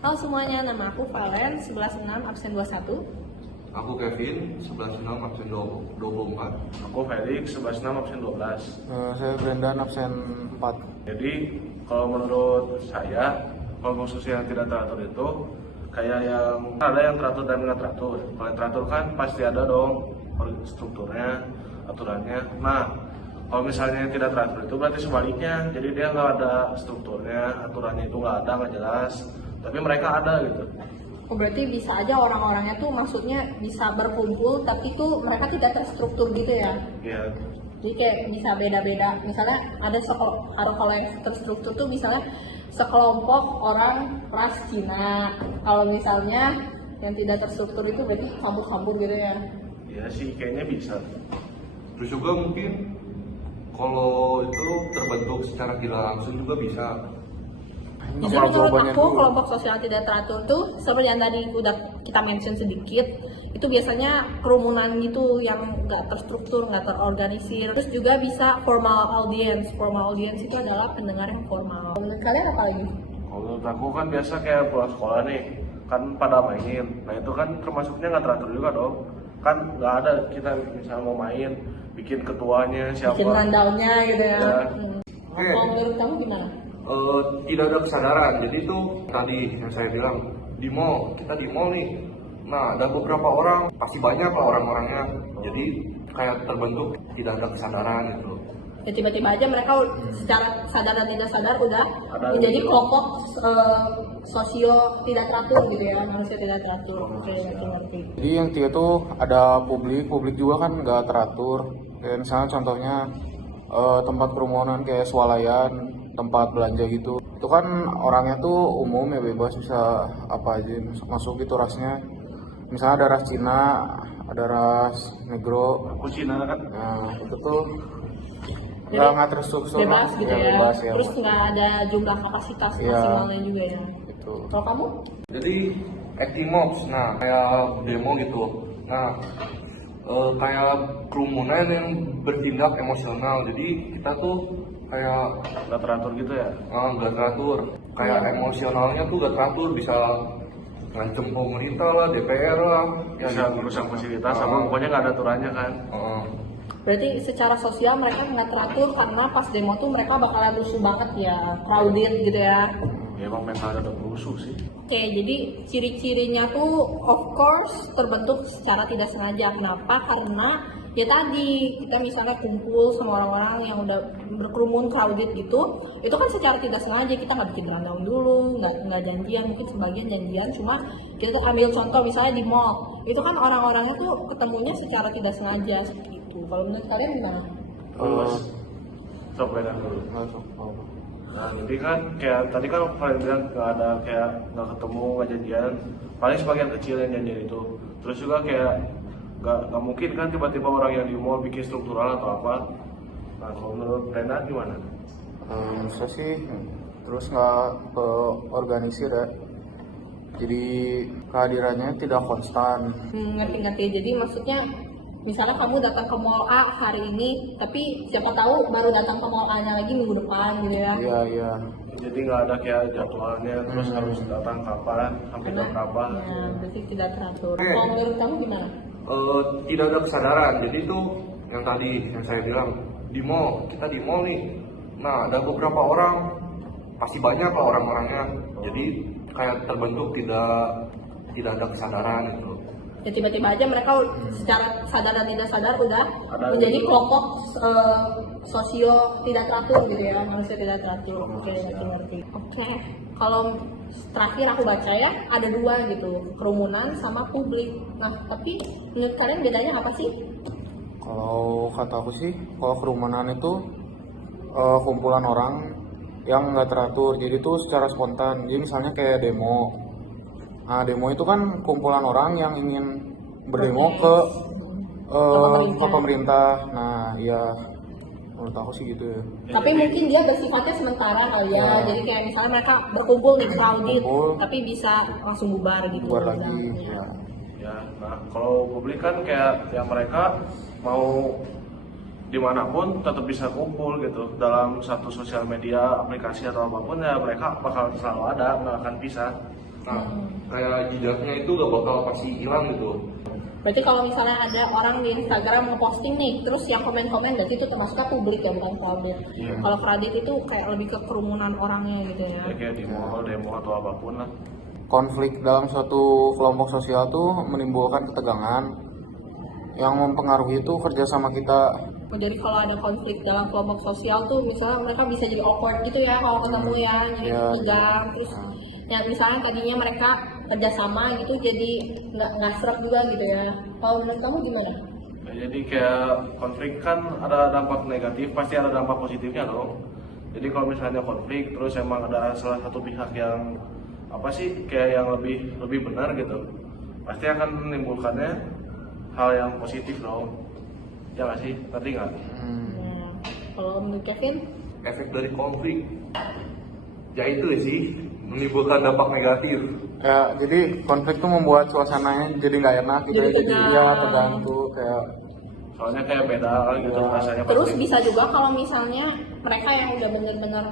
Halo semuanya, nama aku Valen, 11.6 absen 21. Aku Kevin, 11.6 absen 24. Aku Felix, 11.6 absen 12. Saya Brendan absen 4. Jadi kalau menurut saya, kelompok sosial yang tidak teratur itu kayak yang ada yang teratur dan nggak teratur. Kalau yang teratur kan pasti ada dong strukturnya, aturannya. Nah, kalau misalnya yang tidak teratur itu berarti sebaliknya. Jadi dia nggak ada strukturnya, aturannya itu nggak jelas. Tapi mereka ada gitu. Oh, berarti bisa aja orang-orangnya tuh maksudnya bisa berkumpul tapi tuh mereka tidak terstruktur gitu ya? Iya. Jadi kayak bisa beda-beda. Misalnya ada kalau yang terstruktur tuh misalnya sekelompok orang ras Cina. Kalau misalnya yang tidak terstruktur itu berarti kabur-kabur gitu ya? Iya sih, kayaknya bisa. Terus juga mungkin kalau itu terbentuk secara tidak langsung juga bisa. Justru menurut aku kelompok sosial tidak teratur tuh seperti yang tadi udah kita mention sedikit, itu biasanya kerumunan gitu yang nggak terstruktur, nggak terorganisir. Terus juga bisa formal audience. Formal audience itu adalah pendengar yang formal. Menurut kalian apa lagi? Kalau menurut aku kan biasa kayak pulang sekolah nih, kan pada main. Nah itu kan termasuknya nggak teratur juga dong. Kan nggak ada kita misalnya mau main, bikin ketuanya siapa. Bikin rundown-nya gitu ya. Ya. Kalau menurut kamu gimana? Tidak ada kesadaran. Jadi itu tadi yang saya bilang di mall, kita di mall nih. Nah, ada beberapa orang, pasti banyak lah orang-orangnya. Jadi kayak terbentuk tidak ada kesadaran gitu. Ya tiba-tiba aja mereka secara sadar dan tidak sadar udah Ada menjadi gitu. kelompok sosio tidak teratur gitu ya, manusia tidak teratur. Oke, ngerti. Jadi yang tiga tuh ada publik juga kan nggak teratur. Kayak misalnya contohnya tempat kerumunan kayak swalayan, tempat belanja gitu. Itu kan orangnya tuh umum ya, bebas, bisa apa aja masuk gitu rasnya. Misalnya ada ras Cina, ada ras Negro. Aku Cina kan. Nah itu tuh Jadi, nggak terstruktur, bebas gitu ya, bebas ya. terus nggak ada jumlah kapasitas Iya. maksimalnya juga ya. Gitu. Kalau kamu? Jadi acting mobs, nah kayak demo gitu. Nah, kayak kerumunan yang bertindak emosional. Jadi kita tuh kayak Nggak teratur gitu ya. nggak teratur. Kayak emosionalnya tuh nggak teratur, bisa ngancem pemerintah lah, DPR lah. Bisa gitu. merusak fasilitas sama pokoknya nggak ada aturannya kan. Berarti secara sosial mereka nggak teratur karena pas demo tuh mereka bakalan rusuh banget ya, crowded gitu ya. Ya emang mentalnya udah rusuh sih. Oke, jadi ciri-cirinya tuh of course terbentuk secara tidak sengaja. Kenapa? Karena ya tadi kita misalnya kumpul sama orang-orang yang udah berkerumun crowded gitu, itu kan secara tidak sengaja kita nggak bikin rundown dulu, nggak janjian, mungkin sebagian janjian, cuma kita tuh ambil contoh misalnya di mall, itu kan orang-orangnya tuh ketemunya secara tidak sengaja seperti itu. Kalau menurut kalian gimana? Terus coba dulu. Nggak tahu apa. Nah, jadi kan kayak tadi kan kalian bilang nggak ketemu, nggak janjian. Paling sebagian kecil yang janjian itu. Terus juga kayak nggak mungkin kan tiba-tiba orang yang di mall bikin struktural atau apa. Nah, kalau menurut Brenda gimana? Bisa sih, terus nggak ke organisir ya. Jadi kehadirannya tidak konstan. Ngerti-ngerti. Jadi maksudnya misalnya kamu datang ke mall A hari ini, tapi siapa tahu baru datang ke mall A-nya lagi minggu depan gitu ya. Iya, iya. Jadi nggak ada kayak jadwalnya, terus harus datang kapan, sampai jam berapa. Ya, berarti tidak teratur. Oke. Kalau menurut kamu gimana? Tidak ada kesadaran. Jadi itu yang tadi yang saya bilang di mall, kita di mall nih. Nah, ada beberapa orang, pasti banyak lah orang-orangnya. Jadi kayak terbentuk tidak ada kesadaran gitu. Ya tiba-tiba aja mereka secara sadar dan tidak sadar udah Ada menjadi gitu. kelompok sosio tidak teratur gitu ya, manusia tidak teratur. Oke, ngerti. Oke, kalau terakhir aku baca ya ada dua gitu, kerumunan sama publik. Nah, tapi menurut kalian bedanya apa sih? Kalau kata aku sih, kalau kerumunan itu kumpulan orang yang nggak teratur, jadi itu secara spontan. Jadi misalnya kayak demo. Nah, demo itu kan kumpulan orang yang ingin berdemo ke pemerintah. Nah, ya menurut aku sih gitu ya. Tapi mungkin dia bersifatnya sementara kali ya. Jadi kayak misalnya mereka berkumpul nih crowded, Kumpul. tapi bisa langsung bubar gitu. Bubar lagi. Ya. Ya, nah kalau publik kan kayak ya mereka mau dimanapun tetap bisa kumpul gitu dalam satu sosial media, aplikasi atau apapun ya mereka bakal selalu ada, nggak akan pisah. Nah, kayak jejaknya itu gak bakal pasti hilang gitu. Berarti kalau misalnya ada orang di Instagram ngeposting nih, terus yang komen-komen berarti itu termasuknya publik ya, bukan private. Iya. Kalau kredit itu kayak lebih ke kerumunan orangnya gitu ya. Ya kayak di mall, demo atau apapun lah. Konflik dalam suatu kelompok sosial tuh menimbulkan ketegangan yang mempengaruhi itu kerjasama kita. Jadi kalau ada konflik dalam kelompok sosial tuh misalnya mereka bisa jadi awkward gitu ya kalau ketemu ya, jadi Iya. tegang, terus ya misalnya tadinya mereka kerjasama gitu jadi nggak serap juga gitu ya. Kalau menurut kamu gimana? Ya, jadi kayak konflik kan ada dampak negatif, pasti ada dampak positifnya dong. Jadi kalau misalnya konflik terus emang ada salah satu pihak yang apa sih kayak yang lebih benar gitu, pasti akan menimbulkannya hal yang positif dong. Ya nggak sih? Ngerti nggak? Nah, kalau menurut Kevin? Efek dari konflik, ya itu sih menimbulkan dampak negatif. Ya, jadi konflik tuh membuat suasananya jadi nggak enak gitu. Jadi ya. Jadi tegang. ya tegang tuh kayak Soalnya kayak beda gitu Ya. rasanya. Terus konflik. bisa juga kalau misalnya mereka yang udah bener-bener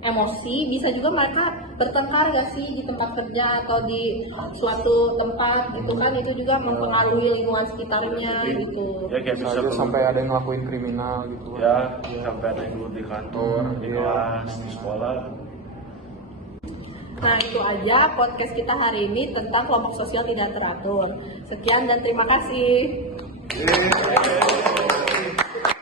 emosi, bisa juga mereka bertengkar gak sih di tempat kerja atau di suatu tempat gitu kan, itu juga mempengaruhi lingkungan sekitarnya gitu. Ya kayak bisa bisa aja ke- sampai ada yang ngelakuin kriminal gitu. ya sampai ada yang dulu di kantor, di Iya. kelas, di sekolah. Nah itu aja podcast kita hari ini tentang kelompok sosial tidak teratur. Sekian dan terima kasih. Yeay.